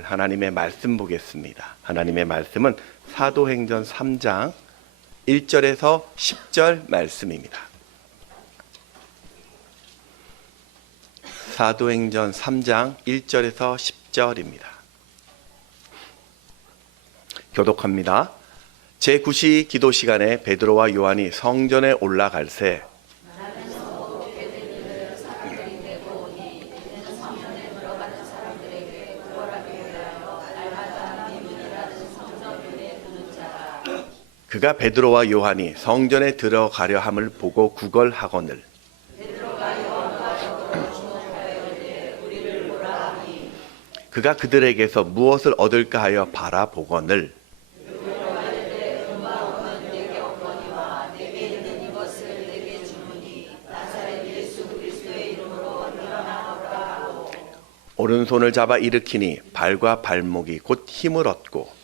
하나님의 말씀 보겠습니다. 하나님의 말씀은 사도행전 3장 1절에서 10절 말씀입니다. 사도행전 3장 1절에서 10절입니다. 교독합니다. 제9시 기도 시간에 베드로와 요한이 성전에 올라갈새 그가 베드로와 요한이 성전에 들어가려 함을 보고 구걸하거늘 그가 그들에게서 무엇을 얻을까 하여 바라보거늘 오른손을 잡아 일으키니 발과 발목이 곧 힘을 얻고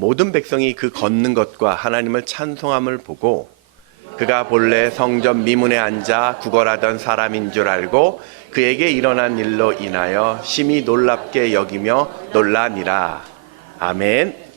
모든 백성이 그 걷는 것과 하나님을 찬송함을 보고 그가 본래 성전 미문에 앉아 구걸하던 사람인 줄 알고 그에게 일어난 일로 인하여 심히 놀랍게 여기며 놀라니라. 아멘.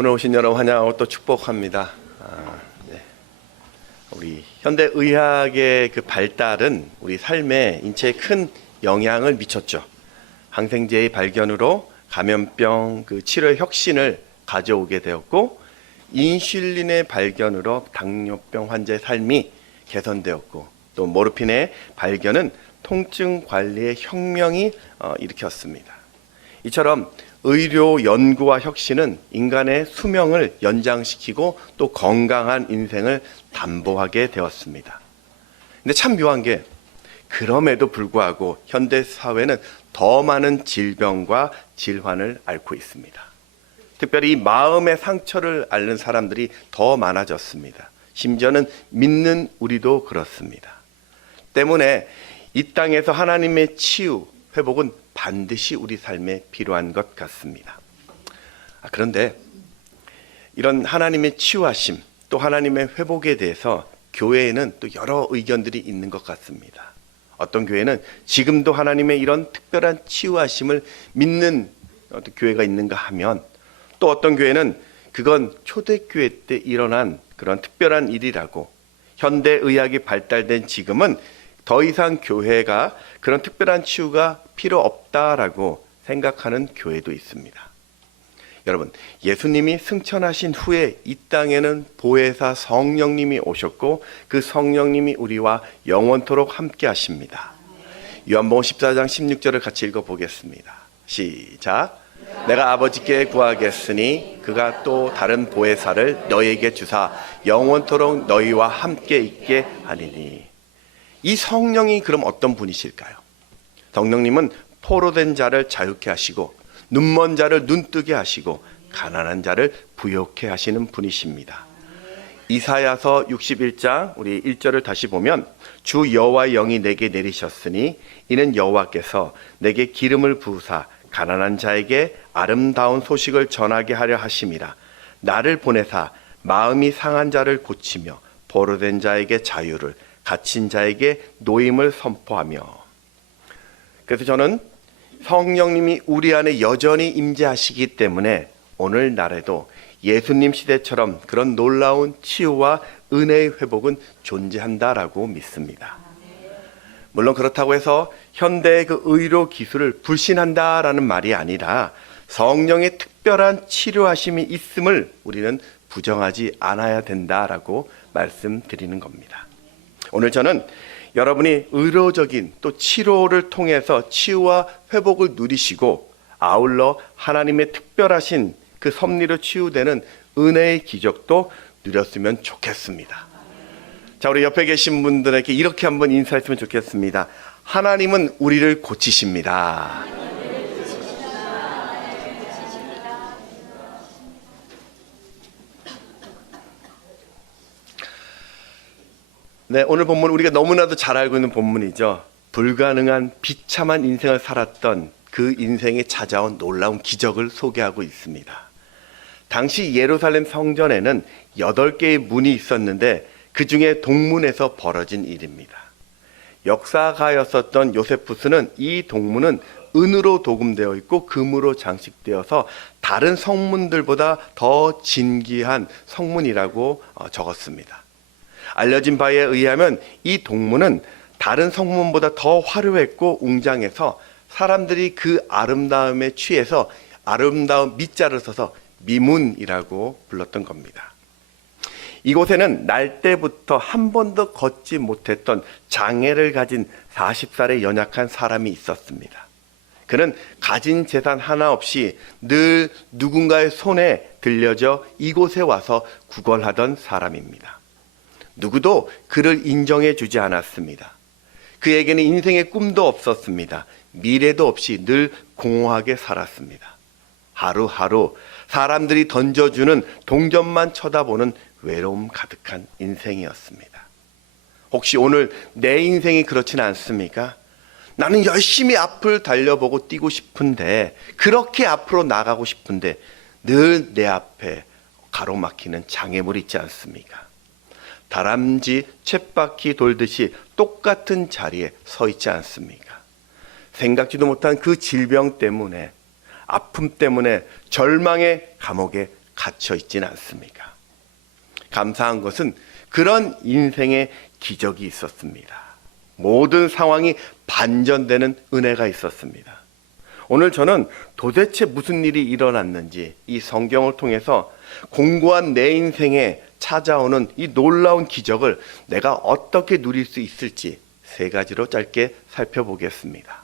오늘 오신 여러분 환영하고 또 축복합니다. 네. 우리 현대 의학의 그 발달은 우리 삶에 인체에 큰 영향을 미쳤죠. 항생제의 발견으로 감염병 그 치료의 혁신을 가져오게 되었고, 인슐린의 발견으로 당뇨병 환자의 삶이 개선되었고, 또 모르핀의 발견은 통증 관리의 혁명이 일으켰습니다. 이처럼 의료 연구와 혁신은 인간의 수명을 연장시키고 또 건강한 인생을 담보하게 되었습니다. 근데 참 묘한 게, 그럼에도 불구하고 현대 사회는 더 많은 질병과 질환을 앓고 있습니다. 특별히 마음의 상처를 앓는 사람들이 더 많아졌습니다. 심지어는 믿는 우리도 그렇습니다. 때문에 이 땅에서 하나님의 치유, 회복은 반드시 우리 삶에 필요한 것 같습니다. 그런데 이런 하나님의 치유하심, 또 하나님의 회복에 대해서 교회에는 또 여러 의견들이 있는 것 같습니다. 어떤 교회는 지금도 하나님의 이런 특별한 치유하심을 믿는 교회가 있는가 하면, 또 어떤 교회는 그건 초대교회 때 일어난 그런 특별한 일이라고, 현대의학이 발달된 지금은 더 이상 교회가 그런 특별한 치유가 필요 없다라고 생각하는 교회도 있습니다. 여러분, 예수님이 승천하신 후에 이 땅에는 보혜사 성령님이 오셨고, 그 성령님이 우리와 영원토록 함께 하십니다. 요한복음 14장 16절을 같이 읽어보겠습니다. 시작. 내가 아버지께 구하겠으니 그가 또 다른 보혜사를 너희에게 주사 영원토록 너희와 함께 있게 하리니. 이 성령이 그럼 어떤 분이실까요? 성령님은 포로된 자를 자유케 하시고, 눈먼 자를 눈뜨게 하시고, 가난한 자를 부욕케 하시는 분이십니다. 이사야서 61장 우리 1절을 다시 보면, 주 여호와의 영이 내게 내리셨으니 이는 여호와께서 내게 기름을 부으사 가난한 자에게 아름다운 소식을 전하게 하려 하심이라. 나를 보내사 마음이 상한 자를 고치며 포로된 자에게 자유를, 갇힌 자에게 노임을 선포하며. 그래서 저는 성령님이 우리 안에 여전히 임재하시기 때문에 오늘날에도 예수님 시대처럼 그런 놀라운 치유와 은혜의 회복은 존재한다라고 믿습니다. 물론 그렇다고 해서 현대의 그 의료 기술을 불신한다라는 말이 아니라, 성령의 특별한 치료하심이 있음을 우리는 부정하지 않아야 된다라고 말씀드리는 겁니다. 오늘 저는 여러분이 의료적인 또 치료를 통해서 치유와 회복을 누리시고, 아울러 하나님의 특별하신 그 섭리로 치유되는 은혜의 기적도 누렸으면 좋겠습니다. 자, 우리 옆에 계신 분들에게 이렇게 한번 인사했으면 좋겠습니다. 하나님은 우리를 고치십니다. 네, 오늘 본문 우리가 너무나도 잘 알고 있는 본문이죠. 불가능한 비참한 인생을 살았던 그 인생에 찾아온 놀라운 기적을 소개하고 있습니다. 당시 예루살렘 성전에는 8개의 문이 있었는데 그 중에 동문에서 벌어진 일입니다. 역사가였었던 요세푸스는 이 동문은 은으로 도금되어 있고 금으로 장식되어서 다른 성문들보다 더 진귀한 성문이라고 적었습니다. 알려진 바에 의하면 이 동문은 다른 성문보다 더 화려했고 웅장해서 사람들이 그 아름다움에 취해서 아름다운 미자를 써서 미문이라고 불렀던 겁니다. 이곳에는 날 때부터 한 번도 걷지 못했던 장애를 가진 40살의 연약한 사람이 있었습니다. 그는 가진 재산 하나 없이 늘 누군가의 손에 들려져 이곳에 와서 구걸하던 사람입니다. 누구도 그를 인정해 주지 않았습니다. 그에게는 인생의 꿈도 없었습니다. 미래도 없이 늘 공허하게 살았습니다. 하루하루 사람들이 던져주는 동전만 쳐다보는 외로움 가득한 인생이었습니다. 혹시 오늘 내 인생이 그렇진 않습니까? 나는 열심히 앞을 달려보고 뛰고 싶은데, 그렇게 앞으로 나가고 싶은데 늘 내 앞에 가로막히는 장애물이 있지 않습니까? 다람쥐 쳇바퀴 돌듯이 똑같은 자리에 서 있지 않습니까? 생각지도 못한 그 질병 때문에, 아픔 때문에 절망의 감옥에 갇혀 있지는 않습니까? 감사한 것은 그런 인생의 기적이 있었습니다. 모든 상황이 반전되는 은혜가 있었습니다. 오늘 저는 도대체 무슨 일이 일어났는지 이 성경을 통해서 공고한 내 인생에 찾아오는 이 놀라운 기적을 내가 어떻게 누릴 수 있을지 세 가지로 짧게 살펴보겠습니다.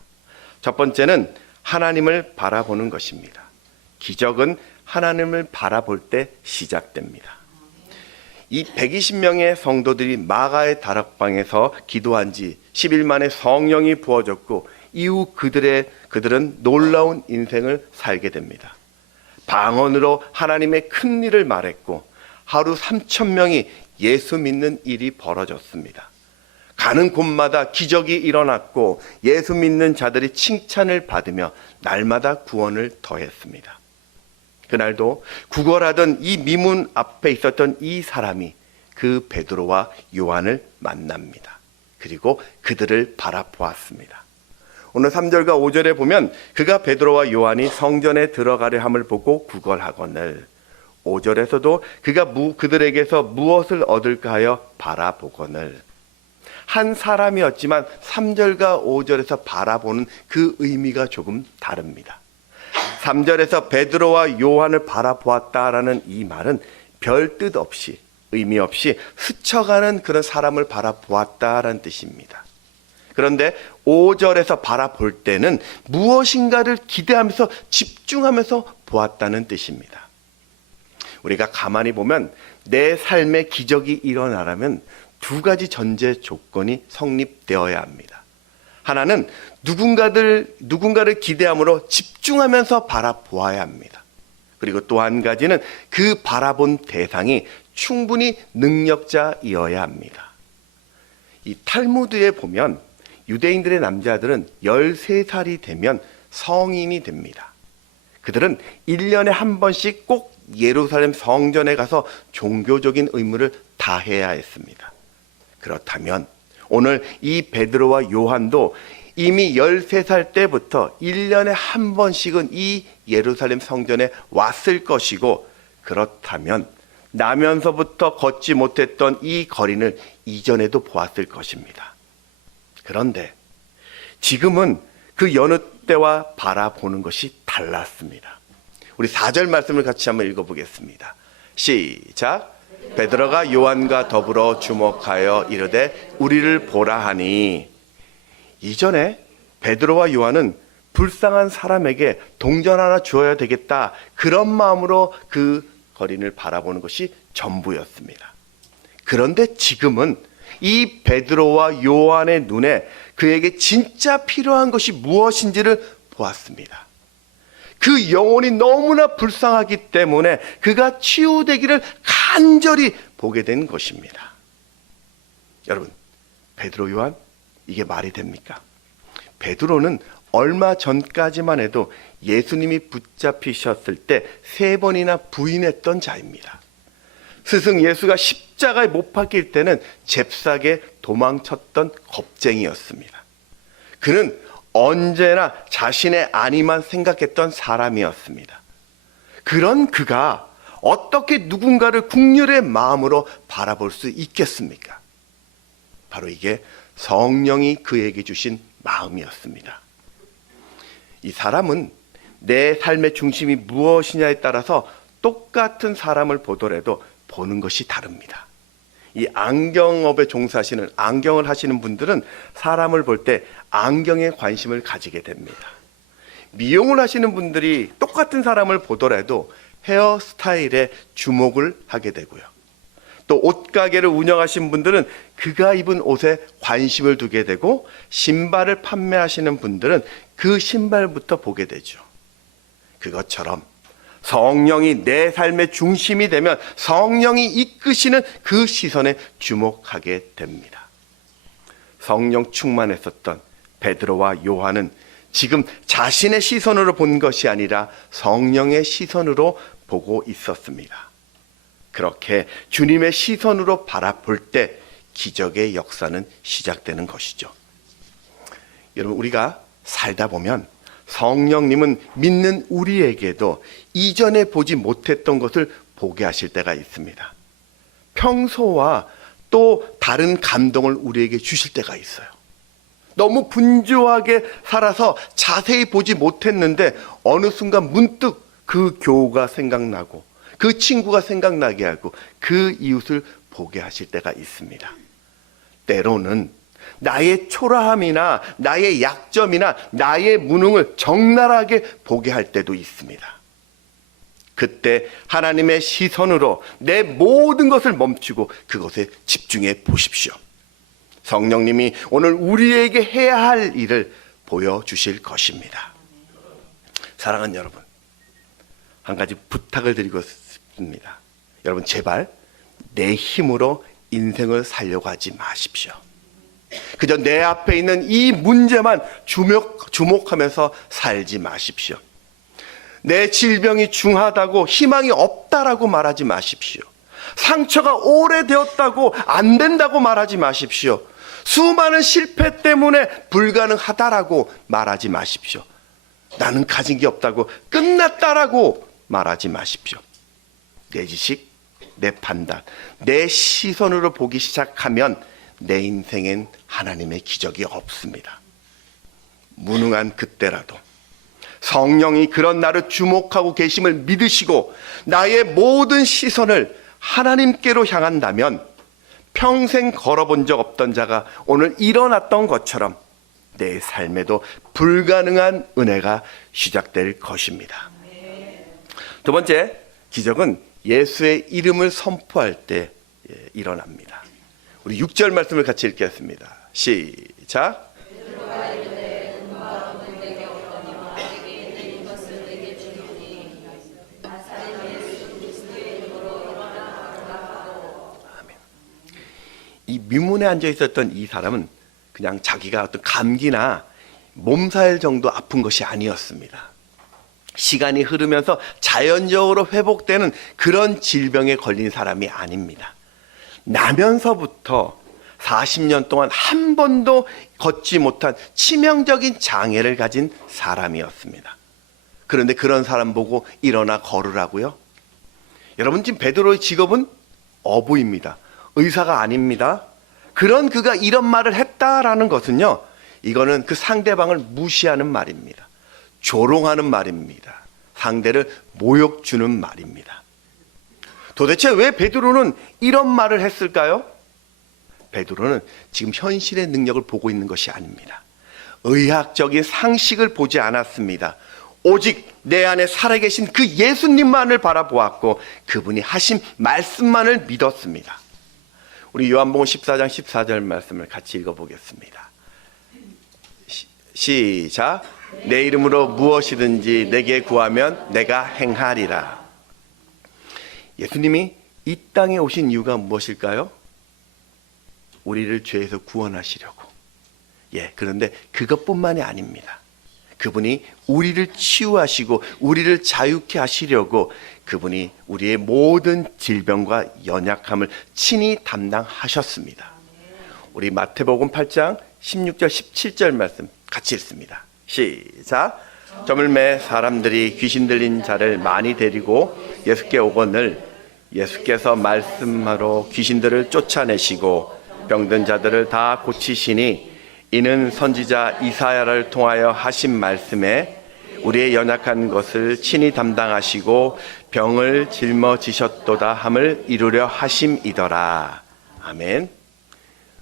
첫 번째는 하나님을 바라보는 것입니다. 기적은 하나님을 바라볼 때 시작됩니다. 이 120명의 성도들이 마가의 다락방에서 기도한 지 10일 만에 성령이 부어졌고 이후 그들은 놀라운 인생을 살게 됩니다. 방언으로 하나님의 큰 일을 말했고 하루 3,000명이 예수 믿는 일이 벌어졌습니다. 가는 곳마다 기적이 일어났고 예수 믿는 자들이 칭찬을 받으며 날마다 구원을 더했습니다. 그날도 구걸하던 이 미문 앞에 있었던 이 사람이 그 베드로와 요한을 만납니다. 그리고 그들을 바라보았습니다. 오늘 3절과 5절에 보면 그가 베드로와 요한이 성전에 들어가려 함을 보고 구걸하거늘 5절에서도 그가 그들에게서 무엇을 얻을까 하여 바라보거늘 한 사람이었지만 3절과 5절에서 바라보는 그 의미가 조금 다릅니다. 3절에서 베드로와 요한을 바라보았다라는 이 말은 별 뜻 없이 의미 없이 스쳐가는 그런 사람을 바라보았다라는 뜻입니다. 그런데 5절에서 바라볼 때는 무엇인가를 기대하면서 집중하면서 보았다는 뜻입니다. 우리가 가만히 보면 내 삶에 기적이 일어나려면 두 가지 전제 조건이 성립되어야 합니다. 하나는 누군가를 기대함으로 집중하면서 바라보아야 합니다. 그리고 또 한 가지는 그 바라본 대상이 충분히 능력자이어야 합니다. 이 탈무드에 보면 유대인들의 남자들은 13살이 되면 성인이 됩니다. 그들은 1년에 한 번씩 꼭 예루살렘 성전에 가서 종교적인 의무를 다해야 했습니다. 그렇다면 오늘 이 베드로와 요한도 이미 13살 때부터 1년에 한 번씩은 이 예루살렘 성전에 왔을 것이고 그렇다면 나면서부터 걷지 못했던 이 거리를 이전에도 보았을 것입니다. 그런데 지금은 그 여느 때와 바라보는 것이 달랐습니다. 우리 4절 말씀을 같이 한번 읽어보겠습니다. 시작. 베드로가 요한과 더불어 주목하여 이르되 우리를 보라 하니 이전에 베드로와 요한은 불쌍한 사람에게 동전 하나 주어야 되겠다 그런 마음으로 그 거린을 바라보는 것이 전부였습니다. 그런데 지금은 이 베드로와 요한의 눈에 그에게 진짜 필요한 것이 무엇인지를 보았습니다. 그 영혼이 너무나 불쌍하기 때문에 그가 치유되기를 간절히 보게 된 것입니다. 여러분, 베드로, 요한 이게 말이 됩니까? 베드로는 얼마 전까지만 해도 예수님이 붙잡히셨을 때 3번이나 부인했던 자입니다. 스승 예수가 십자가에 못 박힐 때는 잽싸게 도망쳤던 겁쟁이였습니다. 그는 언제나 자신의 안위만 생각했던 사람이었습니다. 그런 그가 어떻게 누군가를 국률의 마음으로 바라볼 수 있겠습니까? 바로 이게 성령이 그에게 주신 마음이었습니다. 이 사람은 내 삶의 중심이 무엇이냐에 따라서 똑같은 사람을 보더라도 보는 것이 다릅니다. 이 안경업에 종사하시는 안경을 하시는 분들은 사람을 볼 때 안경에 관심을 가지게 됩니다. 미용을 하시는 분들이 똑같은 사람을 보더라도 헤어스타일에 주목을 하게 되고요. 또 옷가게를 운영하시는 분들은 그가 입은 옷에 관심을 두게 되고 신발을 판매하시는 분들은 그 신발부터 보게 되죠. 그것처럼 성령이 내 삶의 중심이 되면 성령이 이끄시는 그 시선에 주목하게 됩니다. 성령 충만했었던 베드로와 요한은 지금 자신의 시선으로 본 것이 아니라 성령의 시선으로 보고 있었습니다. 그렇게 주님의 시선으로 바라볼 때 기적의 역사는 시작되는 것이죠. 여러분, 우리가 살다 보면 성령님은 믿는 우리에게도 이전에 보지 못했던 것을 보게 하실 때가 있습니다. 평소와 또 다른 감동을 우리에게 주실 때가 있어요. 너무 분주하게 살아서 자세히 보지 못했는데 어느 순간 문득 그 교우가 생각나고 그 친구가 생각나게 하고 그 이웃을 보게 하실 때가 있습니다. 때로는 나의 초라함이나 나의 약점이나 나의 무능을 적나라하게 보게 할 때도 있습니다. 그때 하나님의 시선으로 내 모든 것을 멈추고 그것에 집중해 보십시오. 성령님이 오늘 우리에게 해야 할 일을 보여주실 것입니다. 사랑하는 여러분, 한 가지 부탁을 드리고 싶습니다. 여러분, 제발 내 힘으로 인생을 살려고 하지 마십시오. 그저 내 앞에 있는 이 문제만 주목하면서 살지 마십시오. 내 질병이 중하다고 희망이 없다라고 말하지 마십시오. 상처가 오래되었다고 안 된다고 말하지 마십시오. 수많은 실패 때문에 불가능하다라고 말하지 마십시오. 나는 가진 게 없다고 끝났다라고 말하지 마십시오. 내 지식, 내 판단, 내 시선으로 보기 시작하면 내 인생엔 하나님의 기적이 없습니다. 무능한 그때라도 성령이 그런 나를 주목하고 계심을 믿으시고 나의 모든 시선을 하나님께로 향한다면 평생 걸어본 적 없던 자가 오늘 일어났던 것처럼 내 삶에도 불가능한 은혜가 시작될 것입니다. 두 번째, 기적은 예수의 이름을 선포할 때 일어납니다. 우리 6절 말씀을 같이 읽겠습니다. 시작. 이 민문에 앉아 있었던 이 사람은 그냥 자기가 어떤 감기나 몸살 정도 아픈 것이 아니었습니다. 시간이 흐르면서 자연적으로 회복되는 그런 질병에 걸린 사람이 아닙니다. 나면서부터 40년 동안 한 번도 걷지 못한 치명적인 장애를 가진 사람이었습니다. 그런데 그런 사람 보고 일어나 걸으라고요? 여러분, 지금 베드로의 직업은 어부입니다. 의사가 아닙니다. 그런 그가 이런 말을 했다라는 것은요, 이거는 그 상대방을 무시하는 말입니다. 조롱하는 말입니다. 상대를 모욕 주는 말입니다. 도대체 왜 베드로는 이런 말을 했을까요? 베드로는 지금 현실의 능력을 보고 있는 것이 아닙니다. 의학적인 상식을 보지 않았습니다. 오직 내 안에 살아계신 그 예수님만을 바라보았고 그분이 하신 말씀만을 믿었습니다. 우리 요한복음 14장 14절 말씀을 같이 읽어보겠습니다. 시작. 내 이름으로 무엇이든지 내게 구하면 내가 행하리라. 예수님이 이 땅에 오신 이유가 무엇일까요? 우리를 죄에서 구원하시려고. 그런데 그것뿐만이 아닙니다. 그분이 우리를 치유하시고 우리를 자유케 하시려고 그분이 우리의 모든 질병과 연약함을 친히 담당하셨습니다. 우리 마태복음 8장 16절 17절 말씀 같이 읽습니다. 시작. 저물매 사람들이 귀신 들린 자를 많이 데리고 예수께 오거늘 예수께서 말씀하러 귀신들을 쫓아내시고 병든 자들을 다 고치시니 이는 선지자 이사야를 통하여 하신 말씀에 우리의 연약한 것을 친히 담당하시고 병을 짊어지셨도다 함을 이루려 하심이더라. 아멘.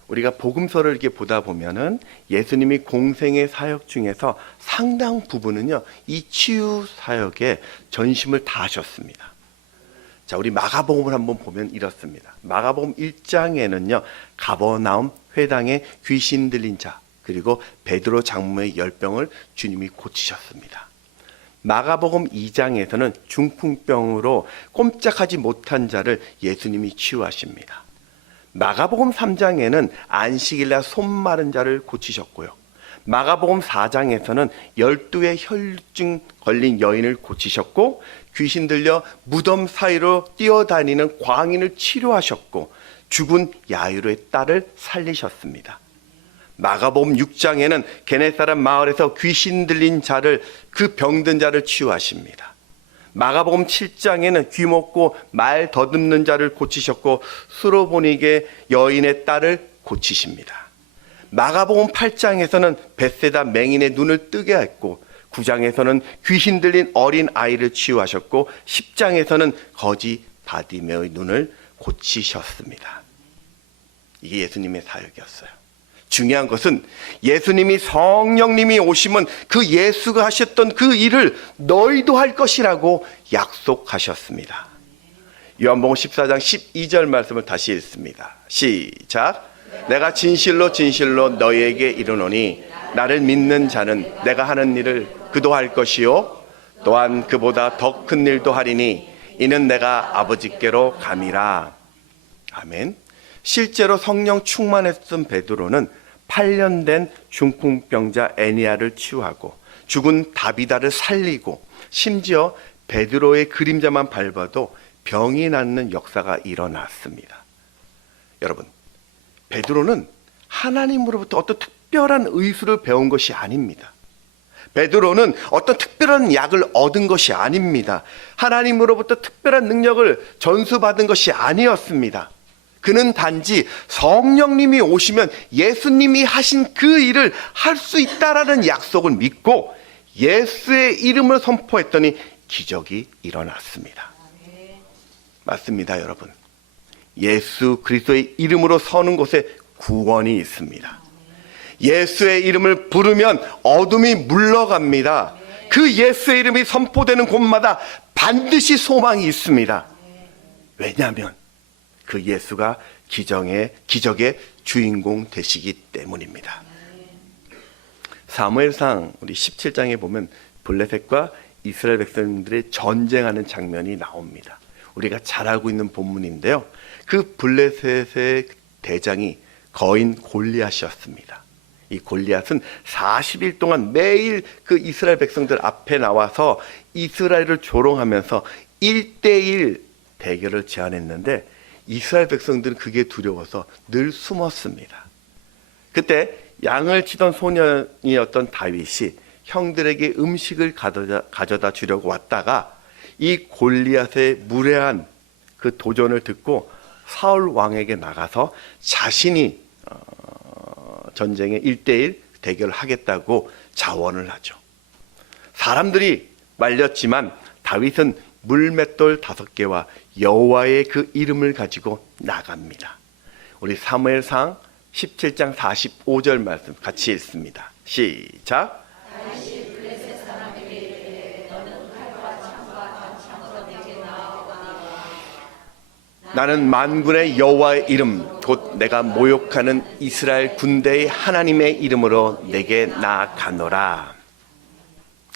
우리가 복음서를 이렇게 보다 보면은 예수님이 공생의 사역 중에서 상당 부분은요, 이 치유 사역에 전심을 다하셨습니다. 자, 우리 마가복음을 한번 보면 이렇습니다. 마가복음 1장에는요, 가버나움 회당에 귀신 들린 자, 그리고 베드로 장모의 열병을 주님이 고치셨습니다. 마가복음 2장에서는 중풍병으로 꼼짝하지 못한 자를 예수님이 치유하십니다. 마가복음 3장에는 안식일날 손 마른 자를 고치셨고요. 마가복음 4장에서는 12의 혈증 걸린 여인을 고치셨고 귀신 들려 무덤 사이로 뛰어다니는 광인을 치료하셨고 죽은 야이로의 딸을 살리셨습니다. 마가복음 6장에는 게네사렛 마을에서 귀신 들린 자를 그 병든 자를 치유하십니다. 마가복음 7장에는 귀먹고 말 더듬는 자를 고치셨고 수로보니게 여인의 딸을 고치십니다. 마가복음 8장에서는 벳세다 맹인의 눈을 뜨게 했고 9장에서는 귀신 들린 어린 아이를 치유하셨고 10장에서는 거지 바디메의 눈을 고치셨습니다. 이게 예수님의 사역이었어요. 중요한 것은 예수님이 성령님이 오시면 그 예수가 하셨던 그 일을 너희도 할 것이라고 약속하셨습니다. 요한복음 14장 12절 말씀을 다시 읽습니다. 시작. 내가 진실로 진실로 너희에게 이르노니 나를 믿는 자는 내가 하는 일을 그도 할 것이요 또한 그보다 더 큰 일도 하리니 이는 내가 아버지께로 감이라. 아멘. 실제로 성령 충만했던 베드로는 8년 된 중풍병자 애니아를 치유하고 죽은 다비다를 살리고 심지어 베드로의 그림자만 밟아도 병이 낫는 역사가 일어났습니다. 여러분, 베드로는 하나님으로부터 어떤 특별한 의술을 배운 것이 아닙니다. 베드로는 어떤 특별한 약을 얻은 것이 아닙니다. 하나님으로부터 특별한 능력을 전수받은 것이 아니었습니다. 그는 단지 성령님이 오시면 예수님이 하신 그 일을 할 수 있다라는 약속을 믿고 예수의 이름을 선포했더니 기적이 일어났습니다. 맞습니다, 여러분. 예수 그리스도의 이름으로 서는 곳에 구원이 있습니다. 예수의 이름을 부르면 어둠이 물러갑니다. 그 예수의 이름이 선포되는 곳마다 반드시 소망이 있습니다. 왜냐하면 그 예수가 기적의 주인공 되시기 때문입니다. 사무엘상 우리 17장에 보면 블레셋과 이스라엘 백성들의 전쟁하는 장면이 나옵니다. 우리가 잘 알고 있는 본문인데요. 그 블레셋의 대장이 거인 골리앗이었습니다. 이 골리앗은 40일 동안 매일 그 이스라엘 백성들 앞에 나와서 이스라엘을 조롱하면서 1대1 대결을 제안했는데 이스라엘 백성들은 그게 두려워서 늘 숨었습니다. 그때 양을 치던 소년이었던 다윗이 형들에게 음식을 가져다 주려고 왔다가 이 골리앗의 무례한 그 도전을 듣고 사울 왕에게 나가서 자신이 전쟁에 1대1 대결을 하겠다고 자원을 하죠. 사람들이 말렸지만 다윗은 물맷돌 5개와 여호와의 그 이름을 가지고 나갑니다. 우리 사무엘상 17장 45절 말씀 같이 읽습니다. 시작. 나는 만군의 여호와의 이름 곧 내가 모욕하는 이스라엘 군대의 하나님의 이름으로 내게 나아가노라.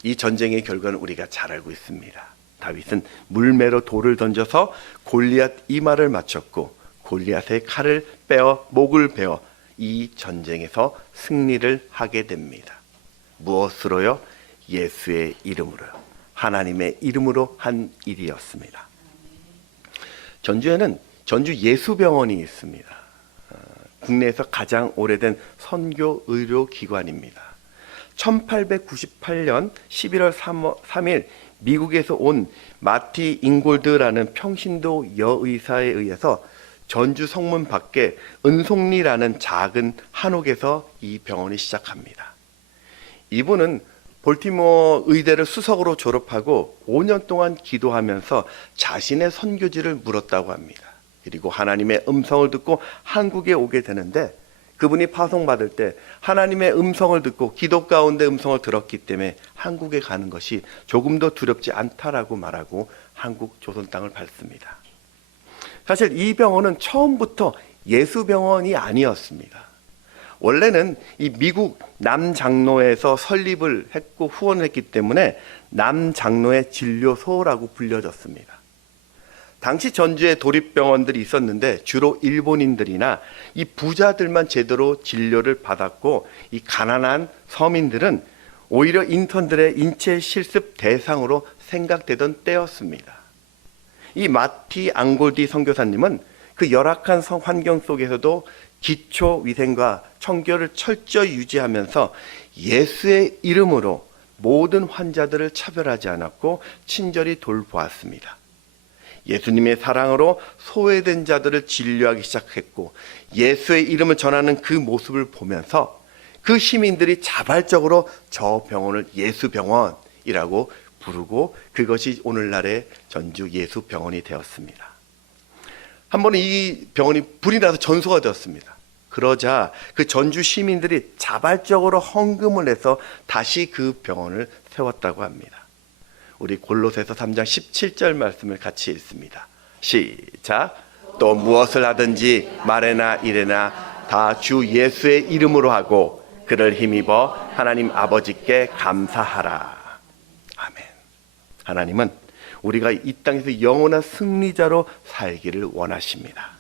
이 전쟁의 결과는 우리가 잘 알고 있습니다. 다윗은 물매로 돌을 던져서 골리앗 이마를 맞췄고 골리앗의 칼을 빼어 목을 베어 이 전쟁에서 승리를 하게 됩니다. 무엇으로요? 예수의 이름으로요. 하나님의 이름으로 한 일이었습니다. 전주에는 전주 예수병원이 있습니다. 국내에서 가장 오래된 선교 의료기관입니다. 1898년 11월 3일 미국에서 온 마티 잉골드라는 평신도 여의사에 의해서 전주 성문 밖에 은송리라는 작은 한옥에서 이 병원이 시작합니다. 이분은 볼티모어 의대를 수석으로 졸업하고 5년 동안 기도하면서 자신의 선교지를 물었다고 합니다. 그리고 하나님의 음성을 듣고 한국에 오게 되는데 그분이 파송받을 때 하나님의 음성을 듣고 기도 가운데 음성을 들었기 때문에 한국에 가는 것이 조금도 두렵지 않다라고 말하고 한국 조선 땅을 밟습니다. 사실 이 병원은 처음부터 예수병원이 아니었습니다. 원래는 이 미국 남장로에서 설립을 했고 후원을 했기 때문에 남장로의 진료소라고 불려졌습니다. 당시 전주에 도립병원들이 있었는데 주로 일본인들이나 이 부자들만 제대로 진료를 받았고 이 가난한 서민들은 오히려 인턴들의 인체 실습 대상으로 생각되던 때였습니다. 이 마티 앙골디 선교사님은 그 열악한 환경 속에서도 기초 위생과 청결을 철저히 유지하면서 예수의 이름으로 모든 환자들을 차별하지 않았고 친절히 돌보았습니다. 예수님의 사랑으로 소외된 자들을 진료하기 시작했고 예수의 이름을 전하는 그 모습을 보면서 그 시민들이 자발적으로 저 병원을 예수병원이라고 부르고 그것이 오늘날의 전주 예수병원이 되었습니다. 한 번은 이 병원이 불이 나서 전소가 되었습니다. 그러자 그 전주 시민들이 자발적으로 헌금을 해서 다시 그 병원을 세웠다고 합니다. 우리 골로새서 3장 17절 말씀을 같이 읽습니다. 시작. 또 무엇을 하든지 말에나 이래나 다 주 예수의 이름으로 하고 그를 힘입어 하나님 아버지께 감사하라. 아멘. 하나님은 우리가 이 땅에서 영원한 승리자로 살기를 원하십니다.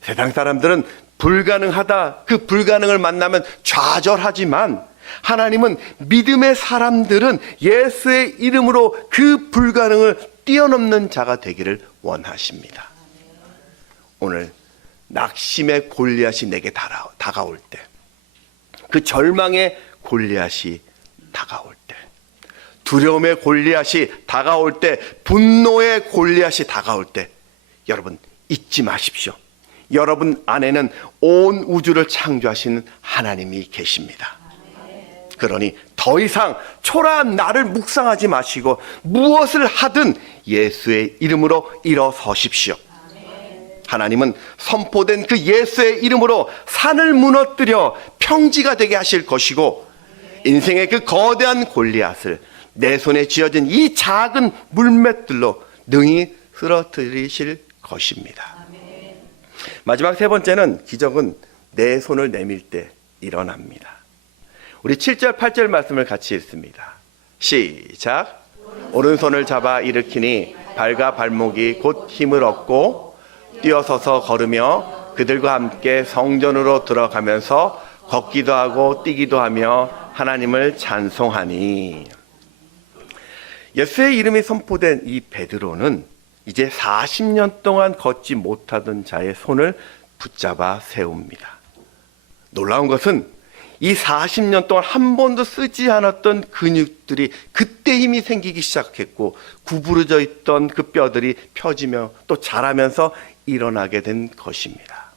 세상 사람들은 불가능하다, 그 불가능을 만나면 좌절하지만 하나님은 믿음의 사람들은 예수의 이름으로 그 불가능을 뛰어넘는 자가 되기를 원하십니다. 오늘 낙심의 골리앗이 내게 다가올 때, 그 절망의 골리앗이 다가올 때, 두려움의 골리앗이 다가올 때, 분노의 골리앗이 다가올 때, 여러분 잊지 마십시오. 여러분 안에는 온 우주를 창조하시는 하나님이 계십니다. 그러니 더 이상 초라한 나를 묵상하지 마시고 무엇을 하든 예수의 이름으로 일어서십시오. 하나님은 선포된 그 예수의 이름으로 산을 무너뜨려 평지가 되게 하실 것이고 인생의 그 거대한 골리앗을 내 손에 쥐어진 이 작은 물맷들로 능히 쓰러뜨리실 것입니다. 마지막 세 번째는 기적은 내 손을 내밀 때 일어납니다. 우리 7절 8절 말씀을 같이 읽습니다. 시작. 오른손을 잡아 일으키니 발과 발목이 곧 힘을 얻고 뛰어서서 걸으며 그들과 함께 성전으로 들어가면서 걷기도 하고 뛰기도 하며 하나님을 찬송하니. 예수의 이름이 선포된 이 베드로는 이제 40년 동안 걷지 못하던 자의 손을 붙잡아 세웁니다. 놀라운 것은 이 40년 동안 한 번도 쓰지 않았던 근육들이 그때 힘이 생기기 시작했고 구부러져 있던 그 뼈들이 펴지며 또 자라면서 일어나게 된 것입니다.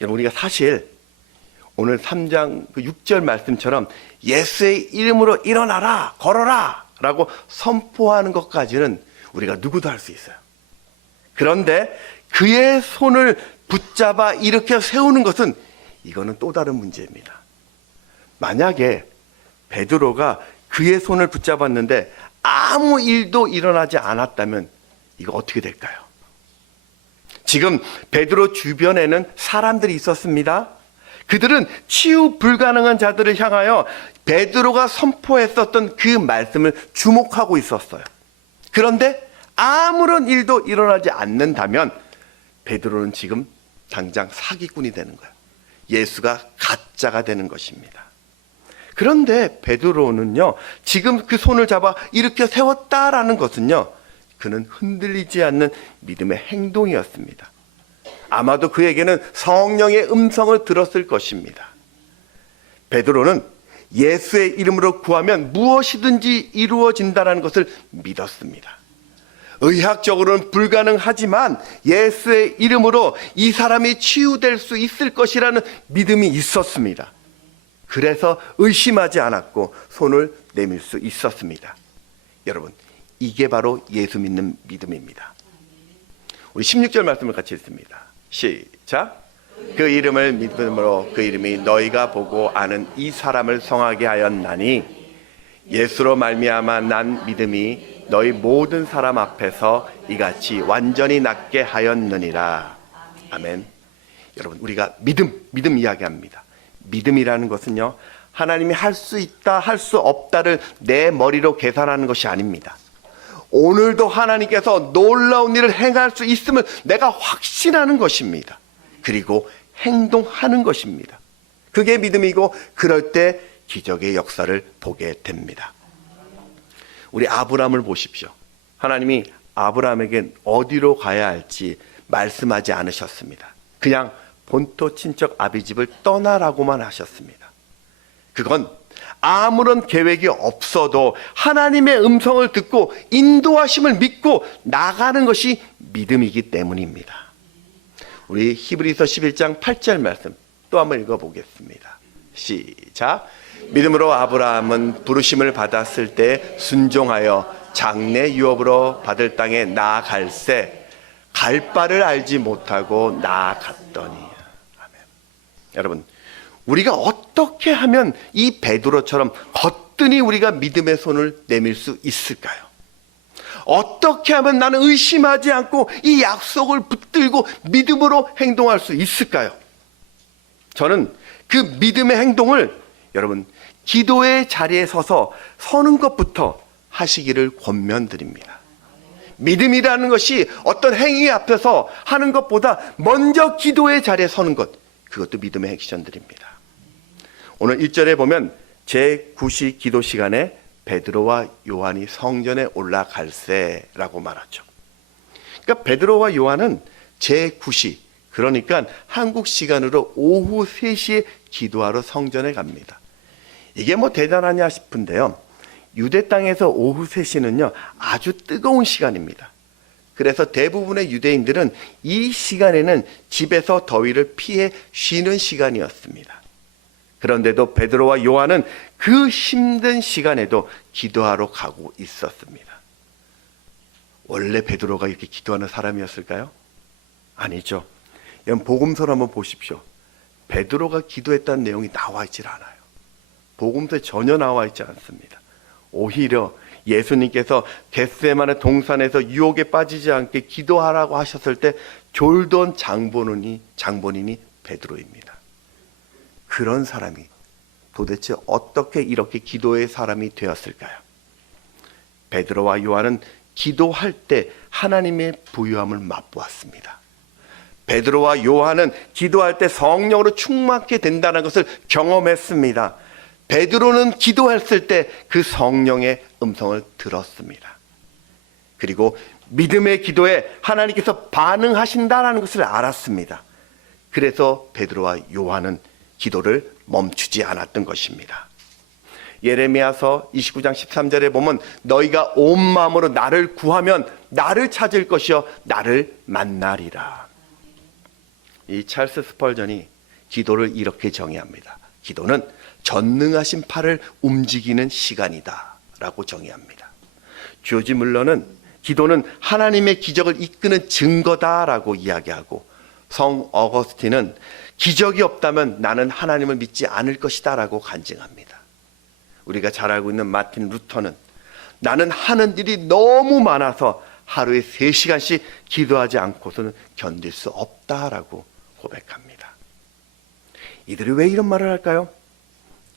여러분, 우리가 사실 오늘 3장 그 6절 말씀처럼 예수의 이름으로 일어나라, 걸어라 라고 선포하는 것까지는 우리가 누구도 할 수 있어요. 그런데 그의 손을 붙잡아 일으켜 세우는 것은 이거는 또 다른 문제입니다. 만약에 베드로가 그의 손을 붙잡았는데 아무 일도 일어나지 않았다면 이거 어떻게 될까요? 지금 베드로 주변에는 사람들이 있었습니다. 그들은 치유 불가능한 자들을 향하여 베드로가 선포했었던 그 말씀을 주목하고 있었어요. 그런데 아무런 일도 일어나지 않는다면 베드로는 지금 당장 사기꾼이 되는 거예요. 예수가 가짜가 되는 것입니다. 그런데 베드로는요, 지금 그 손을 잡아 일으켜 세웠다라는 것은요, 그는 흔들리지 않는 믿음의 행동이었습니다. 아마도 그에게는 성령의 음성을 들었을 것입니다. 베드로는 예수의 이름으로 구하면 무엇이든지 이루어진다는 것을 믿었습니다. 의학적으로는 불가능하지만 예수의 이름으로 이 사람이 치유될 수 있을 것이라는 믿음이 있었습니다. 그래서 의심하지 않았고 손을 내밀 수 있었습니다. 여러분, 이게 바로 예수 믿는 믿음입니다. 우리 16절 말씀을 같이 읽습니다. 시작. 그 이름을 믿음으로 그 이름이 너희가 보고 아는 이 사람을 성하게 하였나니 예수로 말미암아 난 믿음이 너희 모든 사람 앞에서 이같이 완전히 낫게 하였느니라. 아멘. 여러분, 우리가 믿음 이야기합니다. 믿음이라는 것은요, 하나님이 할 수 있다, 할 수 없다를 내 머리로 계산하는 것이 아닙니다. 오늘도 하나님께서 놀라운 일을 행할 수 있음을 내가 확신하는 것입니다. 그리고 행동하는 것입니다. 그게 믿음이고 그럴 때 기적의 역사를 보게 됩니다. 우리 아브라함을 보십시오. 하나님이 아브라함에게 어디로 가야 할지 말씀하지 않으셨습니다. 그냥 본토 친척 아비 집을 떠나라고만 하셨습니다. 그건 아무런 계획이 없어도 하나님의 음성을 듣고 인도하심을 믿고 나가는 것이 믿음이기 때문입니다. 우리 히브리서 11장 8절 말씀 또 한번 읽어보겠습니다. 시작. 믿음으로 아브라함은 부르심을 받았을 때 순종하여 장래 유업으로 받을 땅에 나아갈새 갈 바를 알지 못하고 나아갔더니. 아멘. 여러분, 우리가 어떻게 하면 이 베드로처럼 거뜬히 우리가 믿음의 손을 내밀 수 있을까요? 어떻게 하면 나는 의심하지 않고 이 약속을 붙들고 믿음으로 행동할 수 있을까요? 저는 그 믿음의 행동을 여러분 기도의 자리에 서서 서는 것부터 하시기를 권면드립니다. 믿음이라는 것이 어떤 행위 앞에서 하는 것보다 먼저 기도의 자리에 서는 것, 그것도 믿음의 액션들입니다. 오늘 1절에 보면 제9시 기도 시간에 베드로와 요한이 성전에 올라갈새라고 말하죠. 그러니까 베드로와 요한은 제9시, 그러니까 한국 시간으로 오후 3시에 기도하러 성전에 갑니다. 이게 뭐 대단하냐 싶은데요. 유대 땅에서 오후 3시는요 아주 뜨거운 시간입니다. 그래서 대부분의 유대인들은 이 시간에는 집에서 더위를 피해 쉬는 시간이었습니다. 그런데도 베드로와 요한은 그 힘든 시간에도 기도하러 가고 있었습니다. 원래 베드로가 이렇게 기도하는 사람이었을까요? 아니죠. 여러분 복음서를 한번 보십시오. 베드로가 기도했다는 내용이 나와 있질 않아요. 복음서에 전혀 나와 있지 않습니다. 오히려 예수님께서 겟세마네 동산에서 유혹에 빠지지 않게 기도하라고 하셨을 때 졸던 장본인이 베드로입니다. 그런 사람이 도대체 어떻게 이렇게 기도의 사람이 되었을까요? 베드로와 요한은 기도할 때 하나님의 부유함을 맛보았습니다. 베드로와 요한은 기도할 때 성령으로 충만하게 된다는 것을 경험했습니다. 베드로는 기도했을 때 그 성령의 음성을 들었습니다. 그리고 믿음의 기도에 하나님께서 반응하신다는 것을 알았습니다. 그래서 베드로와 요한은 기도를 멈추지 않았던 것입니다. 예레미야서 29장 13절에 보면 너희가 온 마음으로 나를 구하면 나를 찾을 것이요 나를 만나리라. 이 찰스 스펄전이 기도를 이렇게 정의합니다. 기도는 전능하신 팔을 움직이는 시간이다 라고 정의합니다. 조지 물러는 기도는 하나님의 기적을 이끄는 증거다라고 이야기하고, 성 어거스틴은 기적이 없다면 나는 하나님을 믿지 않을 것이다 라고 간증합니다. 우리가 잘 알고 있는 마틴 루터는 나는 하는 일이 너무 많아서 하루에 3시간씩 기도하지 않고서는 견딜 수 없다라고 고백합니다. 이들이 왜 이런 말을 할까요?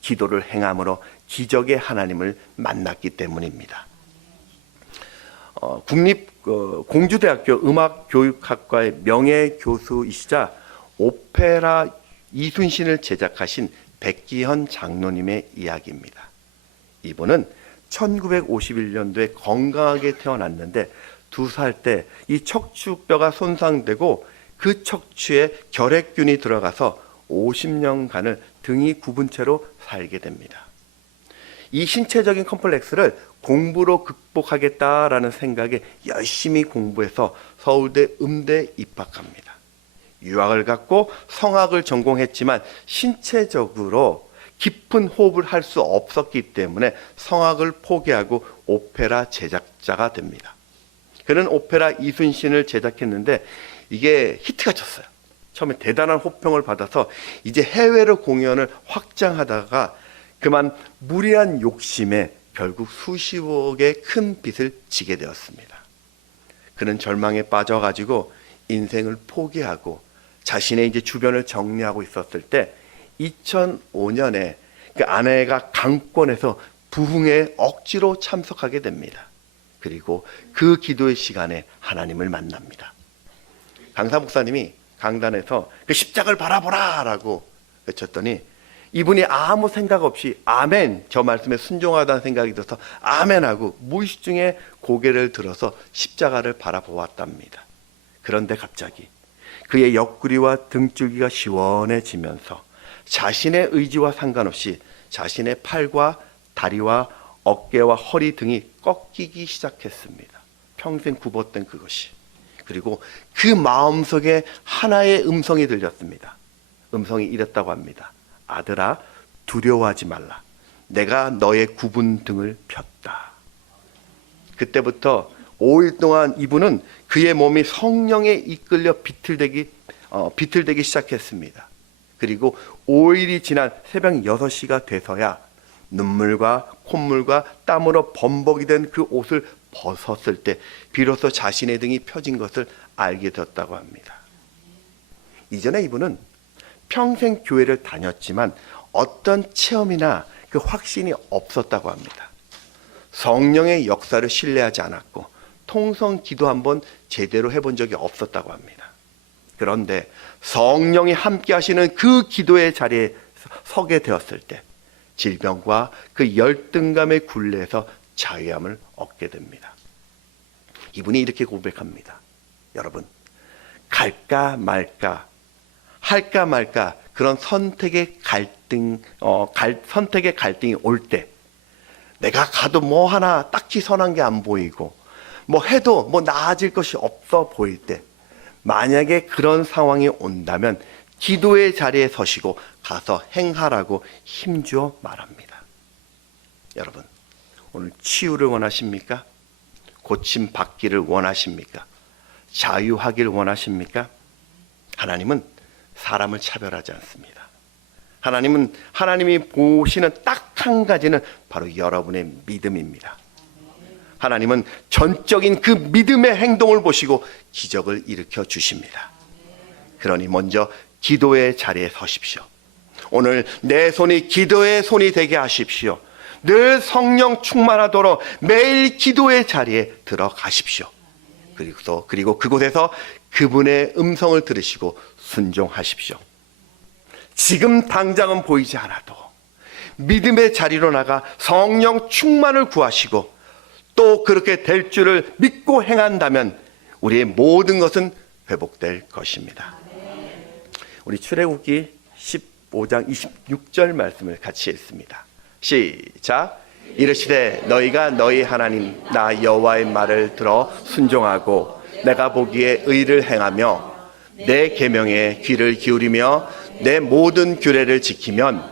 기도를 행함으로 기적의 하나님을 만났기 때문입니다. 국립공주대학교 음악교육학과의 명예교수이시자 오페라 이순신을 제작하신 백기현 장로님의 이야기입니다. 이분은 1951년도에 건강하게 태어났는데 2살 때 이 척추뼈가 손상되고 그 척추에 결핵균이 들어가서 50년간을 등이 굽은 채로 살게 됩니다. 이 신체적인 컴플렉스를 공부로 극복하겠다라는 생각에 열심히 공부해서 서울대 음대에 입학합니다. 유학을 갔고 성악을 전공했지만 신체적으로 깊은 호흡을 할 수 없었기 때문에 성악을 포기하고 오페라 제작자가 됩니다. 그는 오페라 이순신을 제작했는데 이게 히트가 쳤어요. 처음에 대단한 호평을 받아서 이제 해외로 공연을 확장하다가 그만 무리한 욕심에 결국 수십억의 큰 빚을 지게 되었습니다. 그는 절망에 빠져가지고 인생을 포기하고 자신의 이제 주변을 정리하고 있었을 때 2005년에 그 아내가 강권해서 부흥에 억지로 참석하게 됩니다. 그리고 그 기도의 시간에 하나님을 만납니다. 강사 목사님이 강단에서 그 십자가를 바라보라 라고 외쳤더니 이분이 아무 생각 없이 아멘, 저 말씀에 순종하다는 생각이 들어서 아멘 하고 무의식 중에 고개를 들어서 십자가를 바라보았답니다. 그런데 갑자기 그의 옆구리와 등줄기가 시원해지면서 자신의 의지와 상관없이 자신의 팔과 다리와 어깨와 허리 등이 꺾이기 시작했습니다. 평생 굽었던 그것이. 그리고 그 마음속에 하나의 음성이 들렸습니다. 음성이 이랬다고 합니다. 아들아, 두려워하지 말라. 내가 너의 굽은 등을 폈다. 그때부터 5일 동안 이분은 그의 몸이 성령에 이끌려 비틀대기 시작했습니다. 그리고 5일이 지난 새벽 6시가 돼서야 눈물과 콧물과 땀으로 범벅이 된 그 옷을 벗었을 때 비로소 자신의 등이 펴진 것을 알게 되었다고 합니다. 이전에 이분은 평생 교회를 다녔지만 어떤 체험이나 그 확신이 없었다고 합니다. 성령의 역사를 신뢰하지 않았고 통성 기도 한번 제대로 해본 적이 없었다고 합니다. 그런데 성령이 함께 하시는 그 기도의 자리에 서게 되었을 때 질병과 그 열등감의 굴레에서 자유함을 얻게 됩니다. 이분이 이렇게 고백합니다. 여러분, 갈까 말까, 할까 말까 그런 선택의 갈등이 올 때 내가 가도 뭐 하나 딱히 선한 게 안 보이고 뭐 해도 뭐 나아질 것이 없어 보일 때 만약에 그런 상황이 온다면 기도의 자리에 서시고 가서 행하라고 힘주어 말합니다. 여러분, 오늘 치유를 원하십니까? 고침 받기를 원하십니까? 자유하기를 원하십니까? 하나님은 사람을 차별하지 않습니다. 하나님이 보시는 딱 한 가지는 바로 여러분의 믿음입니다. 하나님은 전적인 그 믿음의 행동을 보시고 기적을 일으켜 주십니다. 그러니 먼저 기도의 자리에 서십시오. 오늘 내 손이 기도의 손이 되게 하십시오. 늘 성령 충만하도록 매일 기도의 자리에 들어가십시오. 그리고 그곳에서 그분의 음성을 들으시고 순종하십시오. 지금 당장은 보이지 않아도 믿음의 자리로 나가 성령 충만을 구하시고 또 그렇게 될 줄을 믿고 행한다면 우리의 모든 것은 회복될 것입니다. 우리 출애굽기 15장 26절 말씀을 같이 읽습니다. 시작. 이르시되 너희가 너희 하나님 나 여호와의 말을 들어 순종하고 내가 보기에 의를 행하며 내 계명에 귀를 기울이며 내 모든 규례를 지키면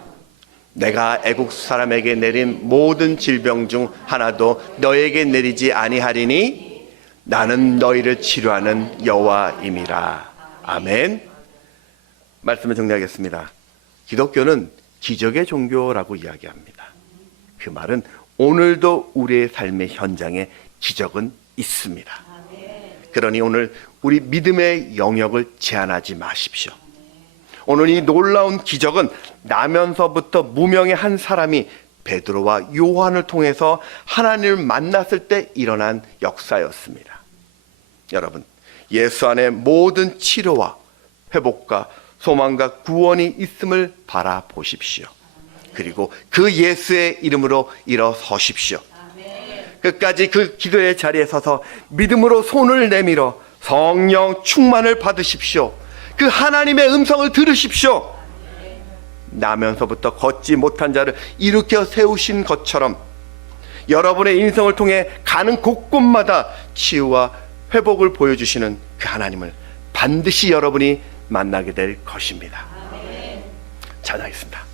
내가 애국 사람에게 내린 모든 질병 중 하나도 너에게 내리지 아니하리니 나는 너희를 치료하는 여호와임이라. 아멘. 말씀을 정리하겠습니다. 기독교는 기적의 종교라고 이야기합니다. 그 말은 오늘도 우리의 삶의 현장에 기적은 있습니다. 그러니 오늘 우리 믿음의 영역을 제한하지 마십시오. 오늘 이 놀라운 기적은 나면서부터 무명의 한 사람이 베드로와 요한을 통해서 하나님을 만났을 때 일어난 역사였습니다. 여러분, 예수 안에 모든 치료와 회복과 소망과 구원이 있음을 바라보십시오. 그리고 그 예수의 이름으로 일어서십시오. 끝까지 그 기도의 자리에 서서 믿음으로 손을 내밀어 성령 충만을 받으십시오. 그 하나님의 음성을 들으십시오. 나면서부터 걷지 못한 자를 일으켜 세우신 것처럼 여러분의 인생을 통해 가는 곳곳마다 치유와 회복을 보여주시는 그 하나님을 반드시 여러분이 만나게 될 것입니다. 찬양하겠습니다.